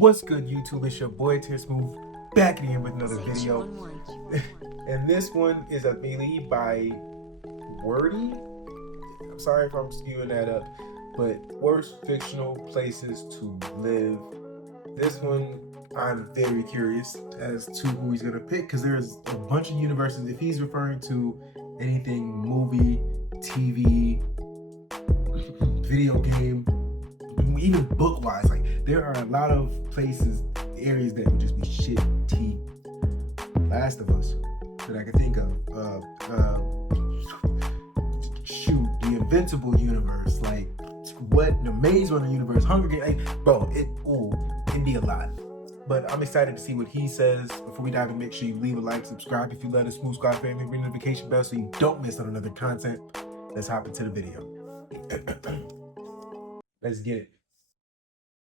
What's good, YouTube? It's your boy Tier Smooth back again with another video. And this one is, I believe, by Wordy. I'm sorry if I'm skewing that up, but worst fictional places to live. This one, I'm very curious as to who he's gonna pick because there's a bunch of universes. If he's referring to anything movie, TV, video game, even book-wise, like there are a lot of places, areas that would just be shitty. Last of Us that I can think of. Shoot, the Invincible universe, like what the Maze Runner universe, Hunger Games, like, bro, it'd be a lot. But I'm excited to see what he says. Before we dive in, make sure you leave a like, subscribe if you love the Smooth Squad family, ring the notification bell so you don't miss out on other content. Let's hop into the video. Let's get it.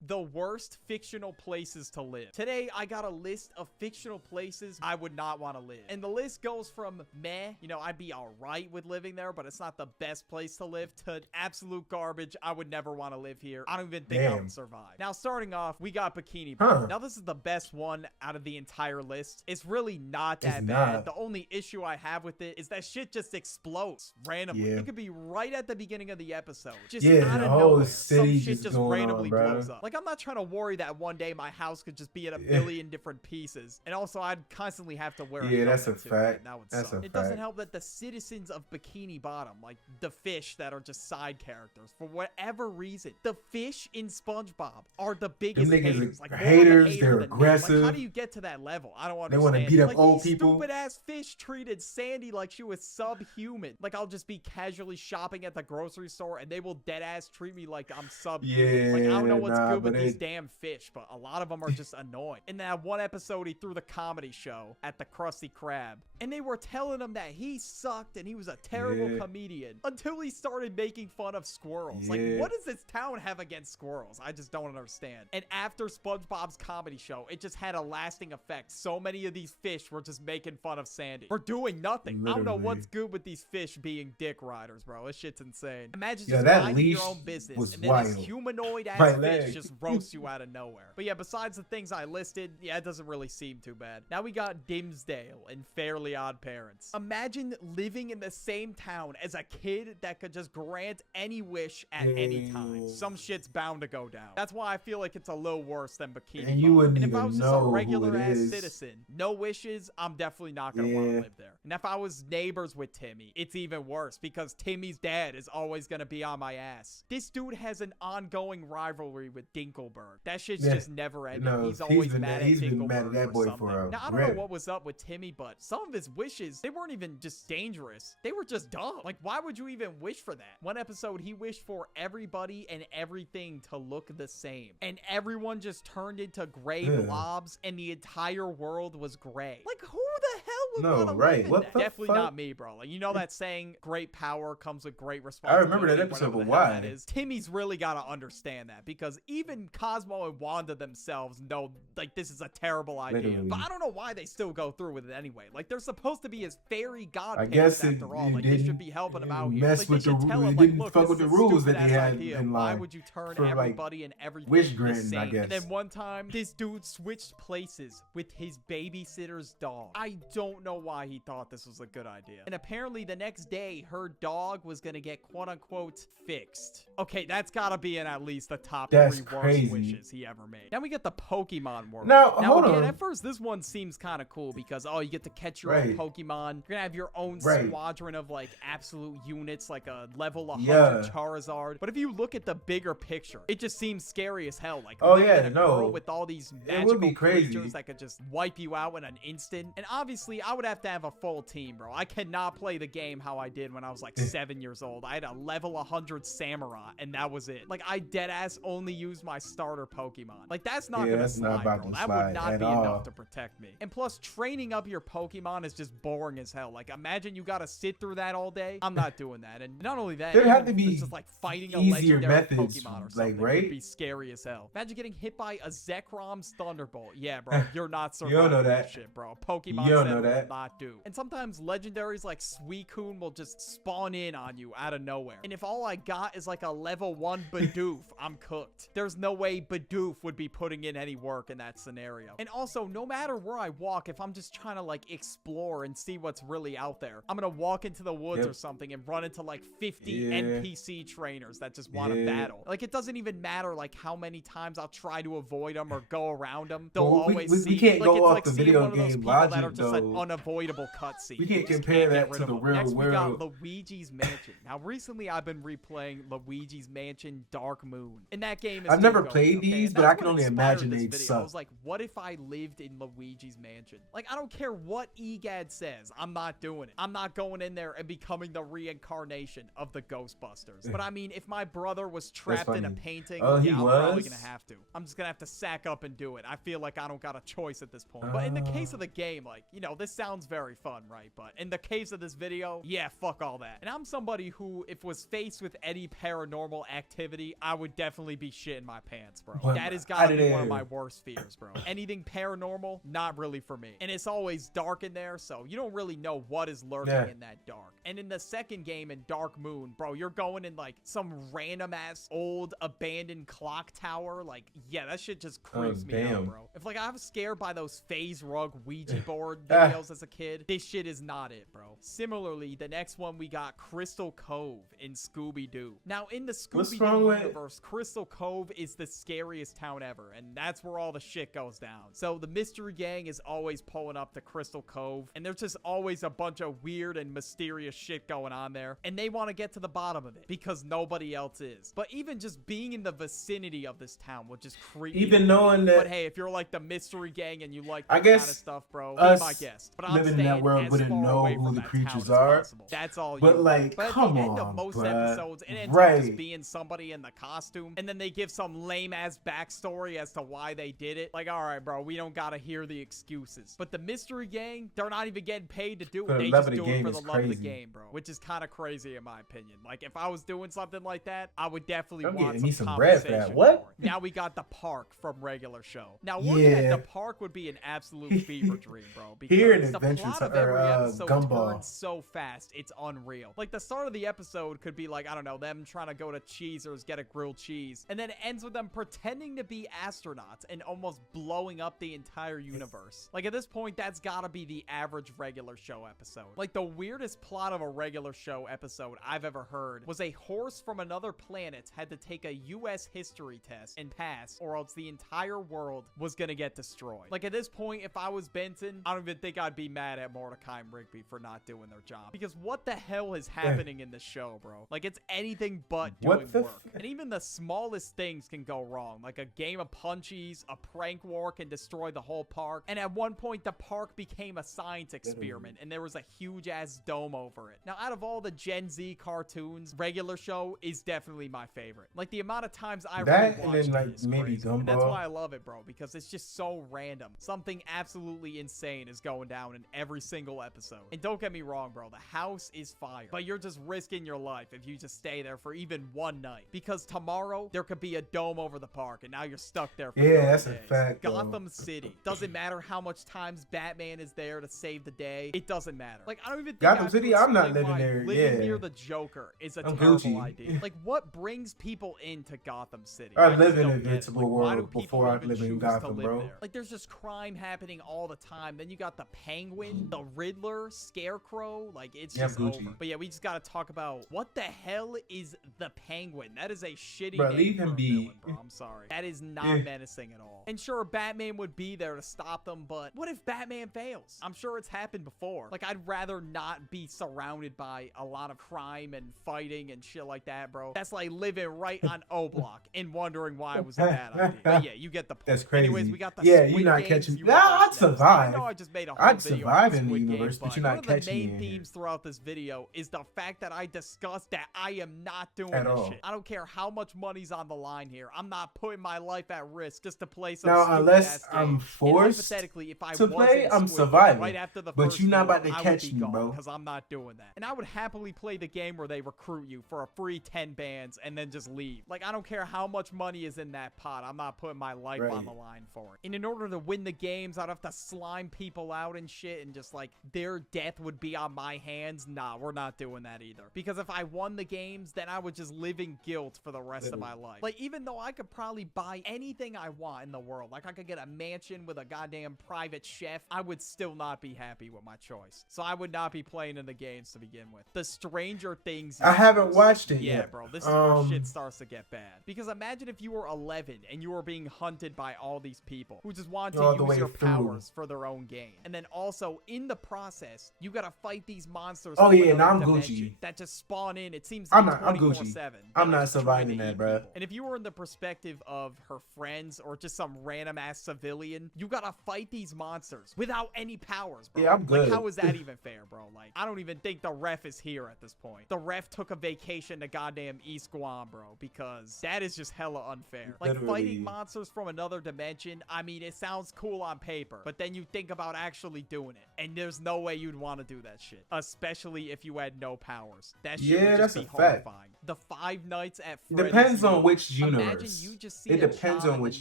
The worst fictional places to live. Today, I got a list of fictional places I would not want to live. And the list goes from meh, you know, I'd be all right with living there, but it's not the best place to live, to absolute garbage. I would never want to live here. I don't even think I would survive. Now, starting off, we got Bikini Bottom. Now, this is the best one out of the entire list. It's really not that bad. The only issue I have with it is that shit just explodes randomly. It could be right at the beginning of the episode. Just out of nowhere. Some shit just randomly blows up. Like, I'm not trying to worry that one day my house could just be in a billion different pieces. And also, I'd constantly have to wear a helmet that's a fact. That would suck. It doesn't help that the citizens of Bikini Bottom, like the fish that are just side characters, for whatever reason, the fish in SpongeBob are the biggest haters. Like, they're aggressive. Like, how do you get to that level? I don't understand. They want to beat up like, old these people. Stupid ass fish treated Sandy like she was subhuman. Like, I'll just be casually shopping at the grocery store and they will dead ass treat me like I'm subhuman. Like, I don't know what's good with these damn fish, but a lot of them are just annoying. In that one episode, he threw the comedy show at the Krusty Krab, and they were telling him that he sucked and he was a terrible comedian until he started making fun of squirrels. Like, what does this town have against squirrels? I just don't understand. And after SpongeBob's comedy show, it just had a lasting effect. So many of these fish were just making fun of Sandy for doing nothing. I don't know what's good with these fish being dick riders, bro. This shit's insane. Imagine just minding your own business and then this humanoid ass fish just roasts you out of nowhere. But yeah, besides the things I listed, yeah, it doesn't really seem too bad. Now we got Dimsdale and Fairly Odd Parents. Imagine living in the same town as a kid that could just grant any wish at any time. Some shit's bound to go down. That's why I feel like it's a little worse than Bikini And you wouldn't and even if I was just know a regular ass is. citizen, no wishes, I'm definitely not gonna want to live there. And if I was neighbors with Timmy, it's even worse because Timmy's dad is always gonna be on my ass. This dude has an ongoing rivalry with Dinkelberg. That shit's just never ending. No, he's always been mad at that boy something. for a Now, I don't know what was up with Timmy, but some of his wishes, they weren't even just dangerous. They were just dumb. Like, why would you even wish for that? One episode, he wished for everybody and everything to look the same. And everyone just turned into gray blobs and the entire world was gray. Like, who the hell would want to live in that? Definitely not me, bro. Like, you know that saying, great power comes with great responsibility. I remember that episode, but why? That is. Timmy's really got to understand that because even Cosmo and Wanda themselves know, like, this is a terrible idea. Literally. But I don't know why they still go through with it anyway. Like, they're supposed to be his fairy godparents after all. Like, they should be helping him out here. Like, they should tell him, like, look, this is a stupid ass idea. Why would you turn everybody and everything the same? And then one time, this dude switched places with his babysitter's dog. I don't know why he thought this was a good idea. And apparently the next day, her dog was gonna get quote-unquote fixed. Okay, that's gotta be in at least the top 3 worst wishes he ever made. Now we get the Pokemon world. Now hold on. At first, this one seems kind of cool because, oh, you get to catch your own Pokemon. You're gonna have your own squadron of, like, absolute units, like a level 100 Charizard. But if you look at the bigger picture, it just seems scary as hell. Like, world with all these magical creatures that could just wipe you out in an instant. And obviously, I would have to have a full team, bro. I cannot play the game how I did when I was like 7 years old. I had a level 100 Samurai, and that was it. Like, I deadass only used my starter Pokemon. Like, that's not gonna slide, bro. That would not be enough to protect me. And plus, training up your Pokemon is just boring as hell. Like, imagine you gotta sit through that all day. I'm not doing that. And not only that, there have to be just like fighting a legendary methods, Pokemon or something would be scary as hell. Imagine getting hit by a Zekrom's Thunderbolt. Yeah, bro, you're not surviving. You don't know that shit, bro. Pokemon will not do. And sometimes legendaries like Suicune will just spawn in on you out of nowhere. And if all I got is like a level 1 Bidoof, I'm cooked. There's no way Bidoof would be putting in any work in that scenario. And also, no matter where I walk, if I'm just trying to like explore and see what's really out there, I'm gonna walk into the woods or something and run into like 50 NPC trainers that just want to battle. Like, it doesn't even matter like how many times I'll try to avoid them or go around them. They'll always see. We can't like, go it's off like the seeing video one of those game people logic, that are just though. an unavoidable cutscene. We can't compare that to the real Next, world. we got Luigi's Mansion. Now, recently I've been replaying Luigi's Mansion Dark Moon, and that game is. I've never played these, but I can only imagine they'd suck. I was like, what if I lived in Luigi's Mansion? Like, I don't care what EGAD says. I'm not doing it. I'm not going in there and becoming the reincarnation of the Ghostbusters. But I mean, if my brother was trapped in a painting, I'm probably gonna have to. I'm just gonna have to sack up and do it. I feel like I don't got a choice at this point. But in the case of the game, like, you know, this sounds very fun, right? But in the case of this video, yeah, fuck all that. And I'm somebody who, if was faced with any paranormal activity, I would definitely be shitting my pants, bro. Well, that has got to be one of my worst fears, bro. Anything paranormal, not really for me. And it's always dark in there, so you don't really know what is lurking in that dark. And in the second game, in Dark Moon, bro, you're going in like some random ass old abandoned clock tower. Like, yeah, that shit just creeps me out, bro. If like I was scared by those phase rug Ouija board videos as a kid, this shit is not it, bro. Similarly, the next one we got Crystal Cove in Scooby-Doo. Now, in the Scooby-Doo universe, Crystal Cove is the scariest town ever, and that's where all the shit goes down. So the mystery gang is always pulling up to Crystal Cove, and there's just always a bunch of weird and mysterious shit going on there, and they want to get to the bottom of it because nobody else is. But even just being in the vicinity of this town will just creep me out. Even knowing that. But hey, if you're like the mystery gang and you like that kind of stuff, bro, be my guest. But I'm living in that world wouldn't know who the creatures are. That's all. But like, come on, at the end of most episodes, it ends up just being somebody in the costume, and then they give some lame ass backstory as to why they did it. Like, all right, bro, we don't gotta hear the excuses. But the mystery gang, they're not even getting paid to do it. They just do it for the love of the game, bro. Which is kind of crazy in my opinion. Like, if I was doing something like that, I would definitely want some bread for that. What? Now we got the park from regular show. Now working at the park would be an absolute fever dream, bro. Because the plot of every episode turns so fast, it's unreal. Like, the start of the episode could be like, I don't know, them trying to go to Cheezer's, get a grilled cheese, and then it ends with them pretending to be astronauts and almost blowing up the entire universe. Like, at this point, that's gotta be the average regular show episode. Like, the weirdest plot of a regular show episode I've ever heard was a horse from another planet had to take a US history test and pass, or else the entire world was gonna get destroyed. Like, at this point, if I was Benson, I don't even think I'd be mad at Mordecai and Rigby for not doing their job. Because what the hell is happening in the show, bro? Like, it's anything but doing work. And even the smallest things can go wrong. Like, a game of punchies, a prank war can destroy the whole park. And at one point, the park became a science experiment, and there was a huge-ass dome over it. Now, out of all the Gen Z cartoons, regular show is definitely my favorite. Like, the amount of times I rewatched it is crazy. And that's why I love it, bro, because it's just so random. Something absolutely insane is going down in every single episode. And don't get me wrong, bro, the house is fire, but you're just risking your life if you just stay there for even one night, because tomorrow there could be a dome over the park and now you're stuck there for 30 that's days. a fact. Gotham City, doesn't matter how much times Batman is there to save the day, it doesn't matter. Like, I don't even think Gotham City, I'm not living there. Living near the Joker is a terrible idea. Like, what brings people into Gotham City? I live in an invincible world before I live in Gotham, bro. There? Like, there's just crime happening all the time. Then you got the Penguin, the Riddler, Scarecrow. Like, it's just over. But yeah, we just gotta talk about what the hell is the Penguin. That is a shitty name leave him for a be. villain, bro. I'm sorry. That is not menacing at all. And sure, Batman would be there to stop them, but what if Batman fails? I'm sure it's happened before. Like, I'd rather not be surrounded by a lot of crime and fighting and shit like that, bro. That's like living right on O Block and wondering why it was a bad idea. But yeah, you get the point. That's crazy. Anyways, we got the you're not catching me. Nah, I'd survive. I know I just made a whole I'd video survive on in the Squid universe, Game, but you're not catching me. One of the main themes throughout this video is the fact that I discussed that I am not doing this shit. I don't care how much money's on the line here. I'm not putting my life at risk just to play some now, unless I'm forced if I to play, I'm surviving. Right after the but you're not about to catch me, bro. Because I'm not doing that. And I would happily play the game where they recruit you for a free 10 bands and then just leave. Like, I don't care how much money is in that pot. I'm not putting my life on the line for it. And in order to win the games, I'd have to slime people out and shit, and just like their death would be on my hands. Nah, we're not doing that either. Because if I won the games, then I would just live in guilt for the rest of my life. Like, even even though I could probably buy anything I want in the world, like I could get a mansion with a goddamn private chef, I would still not be happy with my choice. So I would not be playing in the games to begin with. The Stranger Things I haven't watched it yet. Yeah, bro, this is where shit starts to get bad. Because imagine if you were 11 and you were being hunted by all these people who just want to use your powers for their own gain. And then also, in the process, you gotta fight these monsters. Oh yeah, now I'm Gucci. That just spawn in. It seems to be 24/7. I'm Gucci. I'm not surviving that, bro. And if you were in the perspective of her friends or just some random ass civilian, you gotta fight these monsters without any powers, bro. Yeah, I'm good. Like, how is that even fair, bro? Like, I don't even think the ref is here at this point. The ref took a vacation to goddamn East Guam, bro, because that is just hella unfair. Like, fighting monsters from another dimension, I mean, it sounds cool on paper, but then you think about actually doing it, and there's no way you'd want to do that shit, especially if you had no powers. That shit would just be horrifying. The Five Nights at Freddy's. Depends on which universe. Imagine you just see it depends on which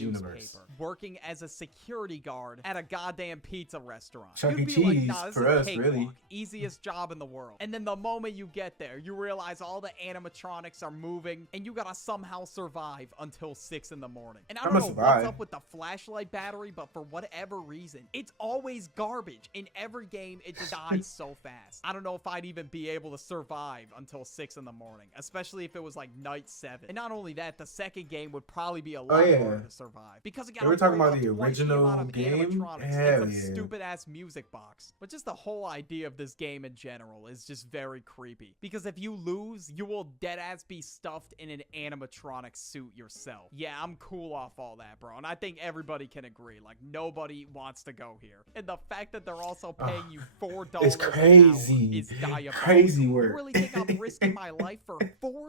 universe. Working as a security guard at a goddamn pizza restaurant. Chuck E. Cheese, nah, this for is us, really. Easiest job in the world. And then the moment you get there, you realize all the animatronics are moving, and you gotta somehow survive until 6 in the morning. And I don't know what's up with the flashlight battery, but for whatever reason, it's always garbage. In every game, it dies so fast. I don't know if I'd even be able to survive until 6 in the morning, especially if it was like night 7. And not only that, the second game would probably be a lot harder to survive, because again, we're talking about the original game. Hell yeah. Stupid ass music box. But just the whole idea of this game in general is just very creepy, because if you lose, you will dead ass be stuffed in an animatronic suit yourself. Yeah, I'm cool off all that, bro, and I think everybody can agree, like, nobody wants to go here. And the fact that they're also paying you $4 it's crazy. is diabolical. Crazy work. You really think I'm risking my life for $4?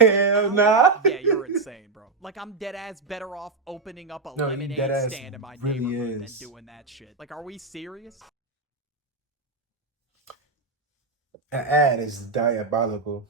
Hell nah. Yeah, you're insane, bro. Like, I'm dead ass better off opening up a lemonade stand in my neighborhood than doing that shit. Like, are we serious? That ad is diabolical.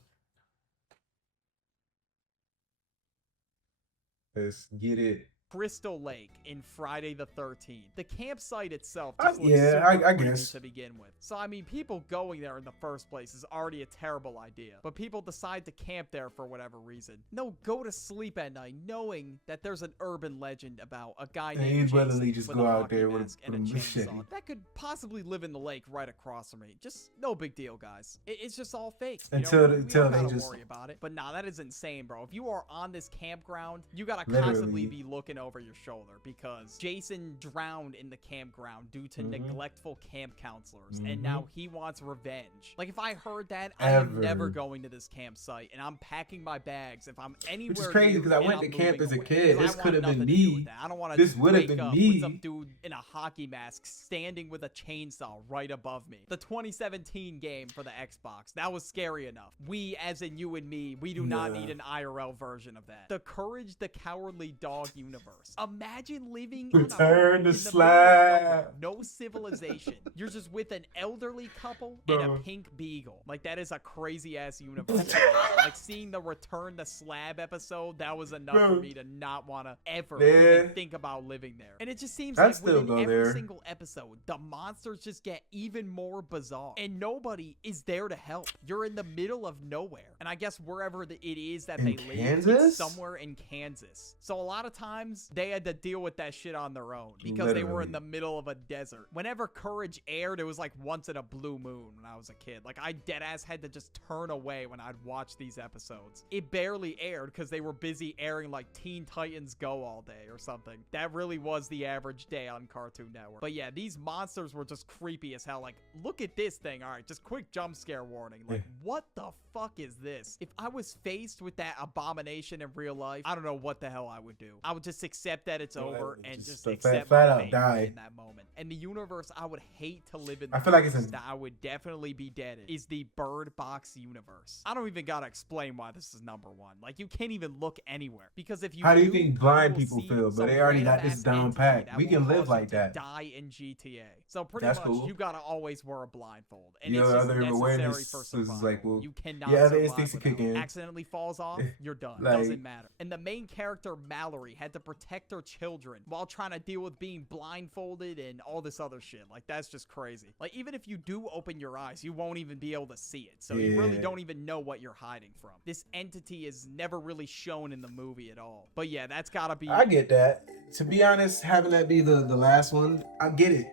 Let's get it. Crystal Lake in Friday the 13th. The campsite itself just looks I guess to begin with. So, I mean, people going there in the first place is already a terrible idea. But people decide to camp there for whatever reason. No, go to sleep at night knowing that there's an urban legend about a guy named Jason just with go a out hockey there mask and a chainsaw that could possibly live in the lake right across from me. Just no big deal, guys. It's just all fake. Until they just worry about it. But nah, that is insane, bro. If you are on this campground, you gotta constantly be looking over your shoulder, because Jason drowned in the campground due to neglectful camp counselors, and now he wants revenge. Like, if I heard that, I am never going to this campsite, and I'm packing my bags if I'm anywhere. Which is crazy, because I went to camp as a kid. This could have been me. I don't want to. This would have been me. With some dude in a hockey mask standing with a chainsaw right above me. The 2017 game for the Xbox, that was scary enough. We, as in you and me, we do not need an IRL version of that. The Courage the Cowardly Dog universe. Imagine living Return to slab. No civilization. You're just with an elderly couple and a pink beagle. Like, that is a crazy ass universe. Like, seeing the Return to Slab episode, that was enough for me to not want to ever even think about living there. And it just seems like within every single episode, the monsters just get even more bizarre, and nobody is there to help. You're in the middle of nowhere, and I guess wherever it is that they live is somewhere in Kansas. So a lot of times they had to deal with that shit on their own, because they were in the middle of a desert. Whenever Courage aired, it was like once in a blue moon when I was a kid. Like, I deadass had to just turn away when I'd watch these episodes. It barely aired because they were busy airing like Teen Titans Go all day or something. That really was the average day on Cartoon Network. But yeah, these monsters were just creepy as hell. Like, look at this thing. All right, just quick jump scare warning. Like, what the fuck is this? If I was faced with that abomination in real life, I don't know what the hell I would do. I would just accept that it's over and just accept my fate in that moment. And the universe I would hate to live in, I feel like that I would definitely be dead in, is the Bird Box universe. I don't even gotta explain why this is number one. Like, you can't even look anywhere, because if you how do you think blind people feel? But they already got this down pat. We can live like that. Die in GTA. So pretty much you gotta always wear a blindfold, and your it's just other necessary awareness for survival. is like, well, you cannot the survive instincts kick in. Accidentally falls off, you're done. Like, doesn't matter. And the main character Mallory had to protect her children while trying to deal with being blindfolded and all this other shit. Like, that's just crazy. Like, even if you do open your eyes, you won't even be able to see it. So you really don't even know what you're hiding from. This entity is never really shown in the movie at all. But yeah, that's gotta be... I get that. To be honest, having that be the last one, I get it.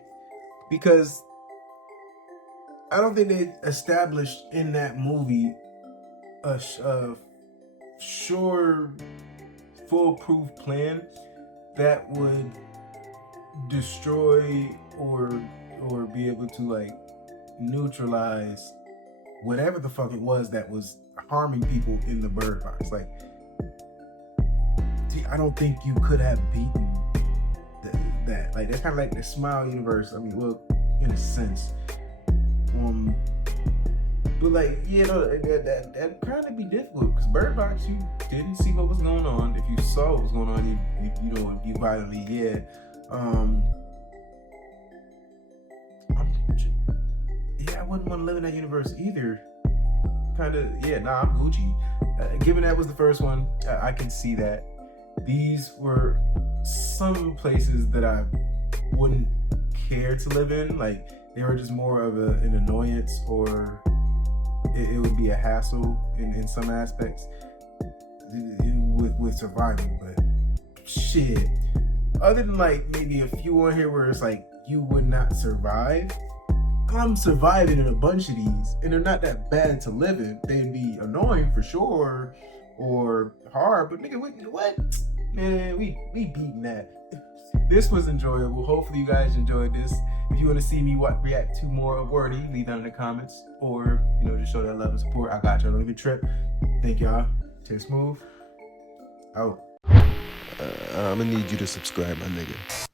Because I don't think they established in that movie a sure, foolproof plan that would destroy or be able to like neutralize whatever the fuck it was that was harming people in the bird box. Like, I don't think you could have beaten that. Like, that's kind of like the Smile universe. I mean, well, in a sense. But like, you know, that kind of be difficult because Bird Box, you didn't see what was going on. If you saw what was going on, you violently, I wouldn't want to live in that universe either. I'm Gucci. Given that was the first one, I can see that. These were some places that I wouldn't care to live in. Like, they were just more of an annoyance, or it would be a hassle in some aspects with surviving. But shit, other than like maybe a few on here where it's like you would not survive, I'm surviving in a bunch of these, and they're not that bad to live in. They'd be annoying for sure, or hard, but nigga, what? Man, we beating that. This was enjoyable. Hopefully you guys enjoyed this. If you want to see me react to more of Wordy, leave that in the comments, or just show that love and support. I got you. Don't even trip. Thank y'all. Take Smooth out. I'm gonna need you to subscribe, my nigga.